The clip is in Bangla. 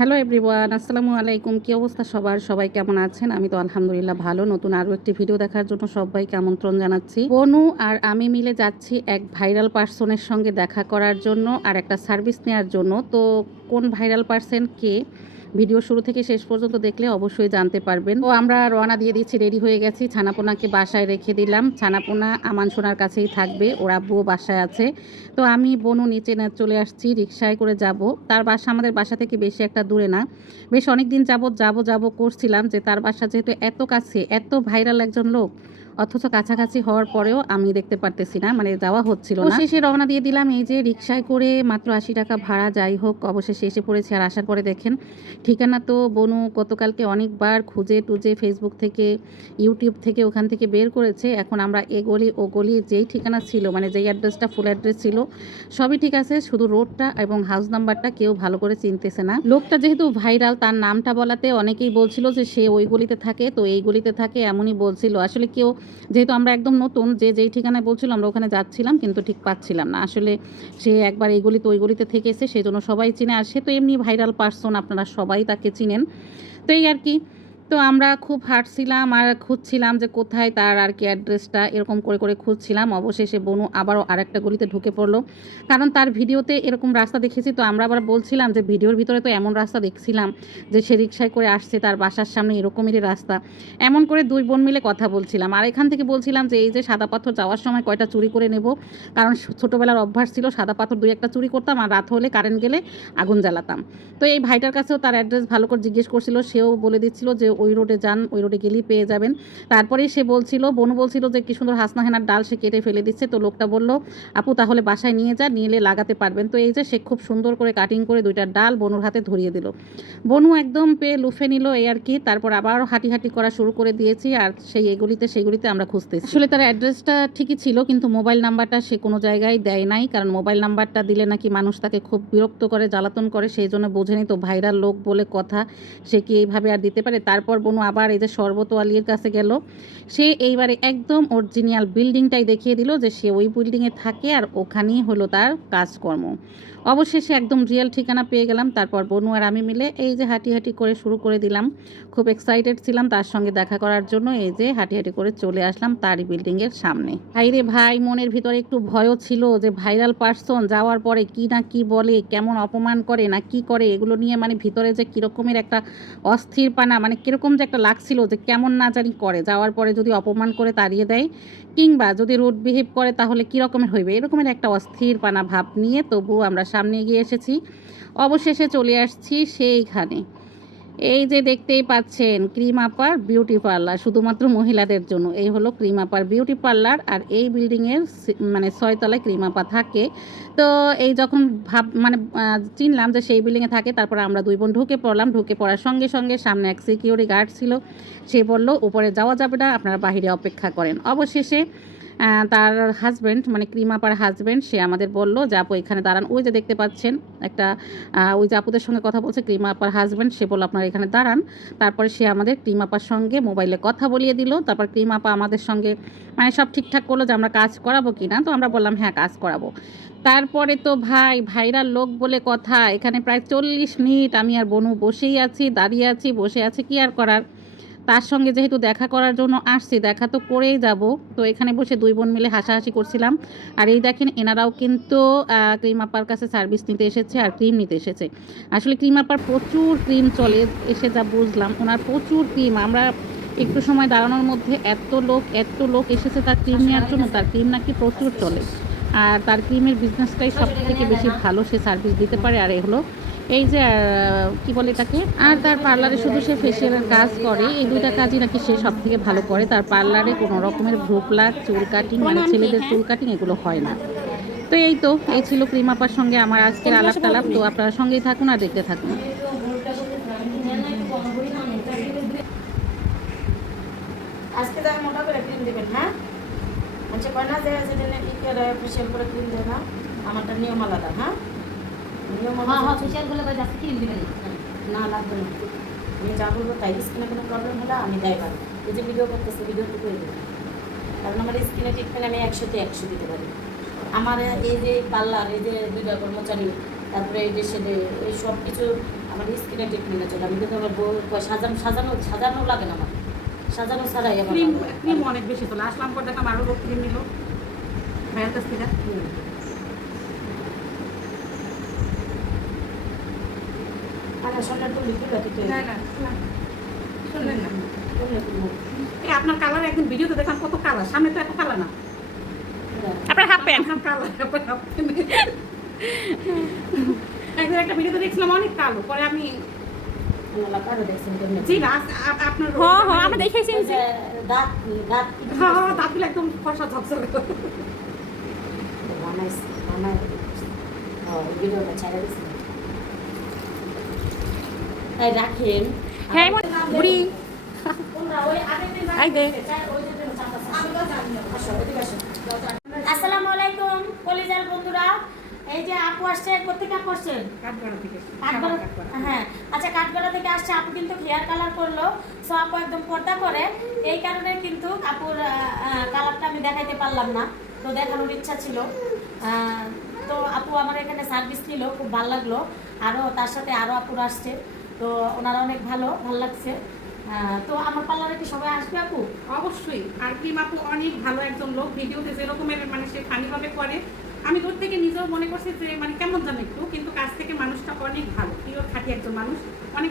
হ্যালো এভরিওয়ান আসসালামু আলাইকুম কী অবস্থা সবার? সবাই কেমন আছেন? আমি তো আলহামদুলিল্লাহ ভালো। নতুন আরও একটি ভিডিও দেখার জন্য সবাইকে আমন্ত্রণ জানাচ্ছি। বনু আর আমি মিলে যাচ্ছি এক ভাইরাল পার্সনের সঙ্গে দেখা করার জন্য আর একটা সার্ভিস নেওয়ার জন্য। তো কোন ভাইরাল পার্সন কে ভিডিও শুরু থেকে শেষ পর্যন্ত দেখলে অবশ্যই জানতে পারবেন। তো আমরা রওনা দিয়ে দিচ্ছি, রেডি হয়ে গেছি। ছানাপোনাকে বাসায় রেখে দিলাম। ছানাপোনা আমান সোনার কাছেই থাকবে, ওর আব্বুও বাসায় আছে। তো আমি, বনু নিচে না, চলে আসছি রিক্সায় করে যাব। তার বাসা আমাদের বাসা থেকে বেশি একটা দূরে না। বেশ অনেক দিন যাবৎ যাব যাব করছিলাম যে তার বাসা যেহেতু এত কাছে, এত ভাইরাল একজন লোক অথচ কাছাকাছি হওয়ার পরেও আমি দেখতে পারতেছি না মানে যাওয়া হচ্ছিল না। শেষে রওনা দিয়ে দিলাম এই যে রিক্সায় করে মাত্র আশি টাকা ভাড়া যাই হোক অবশেষে এসে পড়েছে। আর আসার পরে দেখেন ঠিকানা তো বনু গতকালকে অনেকবার খুঁজে টুজে ফেসবুক থেকে ইউটিউব থেকে ওখান থেকে বের করেছে। এখন আমরা এ গলি ও গলি যেই ঠিকানা ছিল মানে যেই অ্যাড্রেসটা ফুল অ্যাড্রেস ছিল সবই ঠিক আছে। শুধু রোডটা এবং হাউস নাম্বারটা কেউ ভালো করে চিনতেছে না। লোকটা যেহেতু ভাইরাল তার নামটা বলাতে অনেকেই বলছিল যে সে ওই গলিতে থাকে তো এই গলিতে থাকে এমনই বলছিল। আসলে কেউ যেহেতু আমরা একদম নতুন, যে যেই ঠিকানায় বলছিল আমরা ওখানে যাচ্ছিলাম, কিন্তু ঠিক পাচ্ছিলাম না। আসলে সে একবার এই গলিতে, ওই গলিতে থেকে এসে সেই জন্য সবাই চিনে। আর সে তো এমনি ভাইরাল পার্সন আপনারা সবাই তাকে চিনেন। তো এই আর কি তো আমরা খুব হাঁটছিলাম আর খুঁজছিলাম যে কোথায় তার আর কি অ্যাড্রেসটা, এরকম করে করে খুঁজছিলাম। অবশেষে বনু আবারও আরেকটা গলিতে ঢুকে পড়ল। কারণ তার ভিডিওতে এরকম রাস্তা দেখেছি তো আমরা আবার বলছিলাম যে ভিডিওর ভিতরে তো এমন রাস্তা দেখছিলাম যে সে রিক্সায় করে আসছে তার বাসার সামনে এরকমেরই রাস্তা। এমন করে দুই বোন মিলে কথা বলছিলাম। আর এখান থেকে বলছিলাম যে এই যে সাদা পাথর যাওয়ার সময় কয়টা চুরি করে নেব, কারণ ছোটোবেলার অভ্যাস ছিল সাদা পাথর দুই একটা চুরি করতাম আর রাত হলে কারেন্ট গেলে আগুন জ্বালাতাম। তো এই ভাইটার কাছেও তার অ্যাড্রেস ভালো করে জিজ্ঞেস করছিল, সেও বলে দিচ্ছিল যে ওই রোডে যান, ওই রোডে গেলেই পেয়ে যাবেন। তারপরেই সে বলছিল, বনু বলছিল যে, কি সুন্দর হাসনা হেনার ডাল সে কেটে ফেলে দিচ্ছে। তো লোকটা বলল, আপু, তাহলে বাসায় নিয়ে যা, নিয়ে লাগাতে পারবেন। তো এই যে সে খুব সুন্দর করে কাটিং করে দুইটা ডাল বনুর হাতে ধরিয়ে দিল। বনু একদম পেয়ে লুফে নিল এই আর কি। তারপর আবারও হাঁটি হাঁটি করা শুরু করে দিয়েছি আর সেই এগুলিতে সেগুলিতে আমরা খুঁজতেছি। আসলে তার অ্যাড্রেসটা ঠিকই ছিল, কিন্তু মোবাইল নাম্বারটা সে কোনো জায়গায় দেয় নাই, কারণ মোবাইল নাম্বারটা দিলে নাকি মানুষ তাকে খুব বিরক্ত করে, জ্বালাতন করে, সেই জন্য বোঝেনি। তো ভাইরাল লোক বলে কথা, সে কি এইভাবে আর দিতে পারে? তারপর বনু আবার এই যে শরবত আলীর কাছে গেল। সে এইবারে একদম অরিজিনাল বিল্ডিংটাই দেখিয়ে দিল যে সে ওই বিল্ডিংয়ে থাকে আর ওখানেই হলো তার কাজকর্ম। অবশেষে একদম রিয়েল ঠিকানা পেয়ে গেলাম। তারপর বনু আর আমি মিলে এই যে হাঁটি হাঁটি করে শুরু করে দিলাম। খুব এক্সাইটেড ছিলাম তার সঙ্গে দেখা করার জন্য। এই যে হাঁটি হাঁটি করে চলে আসলাম তারই বিল্ডিংয়ের সামনে। ভাই রে ভাই, মনের ভিতরে একটু ভয়ও ছিল যে ভাইরাল পার্সন যাওয়ার পরে কি না কি বলে, কেমন অপমান করে না কি করে, এগুলো নিয়ে মানে ভিতরে যে কীরকমের একটা অস্থির পানা মানে কীরকম যে একটা লাগছিল যে কেমন না জানি করে, যাওয়ার পরে যদি অপমান করে তাড়িয়ে দেয়, কিংবা যদি রোড বিহেভ করে তাহলে কী রকমের হইবে? এরকমের একটা অস্থির পানা ভাব নিয়ে তবু আমরা সামনে এগিয়ে এসেছি। অবশেষে চলে আসছি সেইখানে। এই যে দেখতেই পাচ্ছেন ক্রিম আপার বিউটি পার্লার শুধুমাত্র মহিলাদের জন্য। এই হলো ক্রিম আপার বিউটি পার্লার আর এই বিল্ডিংয়ের মানে ছয়তলায় ক্রিম আপা থাকে। তো এই যখন ভাব মানে চিনলাম যে সেই বিল্ডিংয়ে থাকে, তারপর আমরা দুই বোন ঢুকে পড়লাম। ঢুকে পড়ার সঙ্গে সঙ্গে সামনে এক সিকিউরিটি গার্ড ছিল। সে বলল, উপরে যাওয়া যাবে না, আপনারা বাহিরে অপেক্ষা করেন। অবশেষে তার হাজব্যান্ড মানে ক্রিমাপার হাজব্যান্ড সে আমাদের বলল যে, আপু, এখানে দাঁড়ান। ওই যে দেখতে পাচ্ছেন, একটা ওই যে আপুদের সঙ্গে কথা বলছে, ক্রিমাপার হাজব্যান্ড সে বলল, আপনারা এখানে দাঁড়ান। তারপরে সে আমাদের ক্রিমাপার সঙ্গে মোবাইলে কথা বলিয়ে দিল। তারপর ক্রিমাপা আমাদের সঙ্গে মানে সব ঠিকঠাক করল যে, আমরা কাজ করাবো কি না? তো আমরা বললাম হ্যাঁ কাজ করাবো। তারপরে তো ভাই ভাইরাল লোক বলে কথা, এখানে প্রায় চল্লিশ মিনিট আমি আর বনু বসেই আছি, দাঁড়িয়ে আছি, বসে আছি, কি আর করার? তার সঙ্গে যেহেতু দেখা করার জন্য আসছি, দেখা তো করেই যাব। তো এখানে বসে দুই বোন মিলে হাসাহাসি করছিলাম। আর এই দেখেন, এনারাও কিন্তু ক্রিম আপার কাছে সার্ভিস নিতে এসেছে আর ক্রিম নিতে এসেছে। আসলে ক্রিম আপার প্রচুর ক্রিম চলে এসে যা বুঝলাম, ওনার প্রচুর ক্রিম আমরা একটু সময় দাঁড়ানোর মধ্যে এত লোক এত লোক এসেছে তার ক্রিম নেওয়ার জন্য, তার ক্রিম নাকি প্রচুর চলে। আর তার ক্রিমের বিজনেসটাই সব থেকে বেশি ভালো সে সার্ভিস দিতে পারে, আর এ হলো এই যে কি বলে এটাকে? আর তার পার্লারে শুধু সে ফেসিয়ালের কাজ করে। এই দুইটা কাজই নাকি সে সব থেকে ভালো করে। তার পার্লারে কোনো রকমের ভ্রু প্লাক চুল কাটিং মানে ছেলেদের চুল কাটিং এগুলো হয় না। তো এই তো এই ছিল ক্রিমাপার সঙ্গে আমার আজকের আলাপ তালাপ তো আপনারা সঙ্গেই থাকুন আর দেখতে থাকুন। আজকে তাহলে মোটা করে ক্রিম দেবেন হ্যাঁ? আচ্ছা কয় না যে যেদিন ই করে ক্রিম আমারটা নিয়ম আলাদা হ্যাঁ? হ্যাঁ হ্যাঁ যাচ্ছে ক্রিম দিবেন না? লাগবে না। আমি যা বলব তাই স্কিনে কোনো প্রবলেম হলে আমি দেয় পারি এই যে ভিডিও করতেছি ভিডিও টুকু দেবো। কারণ আমার স্কিনে ট্রিটমেন্ট আমি একশোতে একশো দিতে পারি। আমার এই যে পার্লার এই যে দুইটা কর্মচারী তারপরে এই যে সেদে এই সব কিছু আমার স্কিনে ট্রিটমেন্টে চলে। আমি কিন্তু আমার বউ সাজানো সাজানো সাজানো লাগে না আমার। সাজানো ছাড়াই ক্রিম ক্রিম অনেক বেশি তোলা আসলাম পর দেখলাম আরও ক্রিম নিল। ভাইয়ের কাছ থেকে। হুম। আরে সোনার তুলি কি না শুনলেন। এই আপনার কালার একদিন ভিডিওতে দেখলাম কত কালার সামনে তো এত কালার না আপনার হাফ প্যান্ট কালার আপনার হাফ প্যান্ট। একদিন একটা ভিডিওতে দেখছিলাম অনেক কালো পরে আমি আমরা দেখেছি দাঁত দাঁত হ্যাঁ হ্যাঁ দাঁতগুলো একদম ফর্সা ঝকঝকে বানাইছে বানাই ও ভিডিওটা ছেড়ে দিছি এই রাখেন হ্যাঁ বুড়ি তোমরা ওই আগের দিন আই দে। ওই যে দিন চাপা এদিকে আসো আসসালামু আলাইকুম কলিজার বন্ধুরা। এই যে আপু আসছে কোথেকে আপু আসছেন কাঠগড়া থেকে। হ্যাঁ আচ্ছা কাঠগড়া থেকে আসছে আপু কিন্তু হেয়ার কালার করল। সো আপু একদম পর্দা করে। এই কারণে কিন্তু আপুর কালারটা আমি দেখাইতে পারলাম না। তো দেখানোর ইচ্ছা ছিল। আহ, তো আপু আমার এখানে সার্ভিস নিল খুব ভালো লাগল। আরও তার সাথে আরও আপুর আসছে। তো ওনারা অনেক ভালো ভালো লাগছে। তো আমার পার্লারে কি সবাই আসবে আপু? অবশ্যই। আর কি আপু অনেক ভালো একজন লোক, ভিডিওতে যেরকমের মানে সে ফানিভাবে করে। আমি দূর থেকে নিজেও মনে করছি যে মানে কেমন জানো একটু, কিন্তু কাছ থেকে মানুষটা অনেক ভালো প্রিয় থাকে একজন মানুষ, অনেক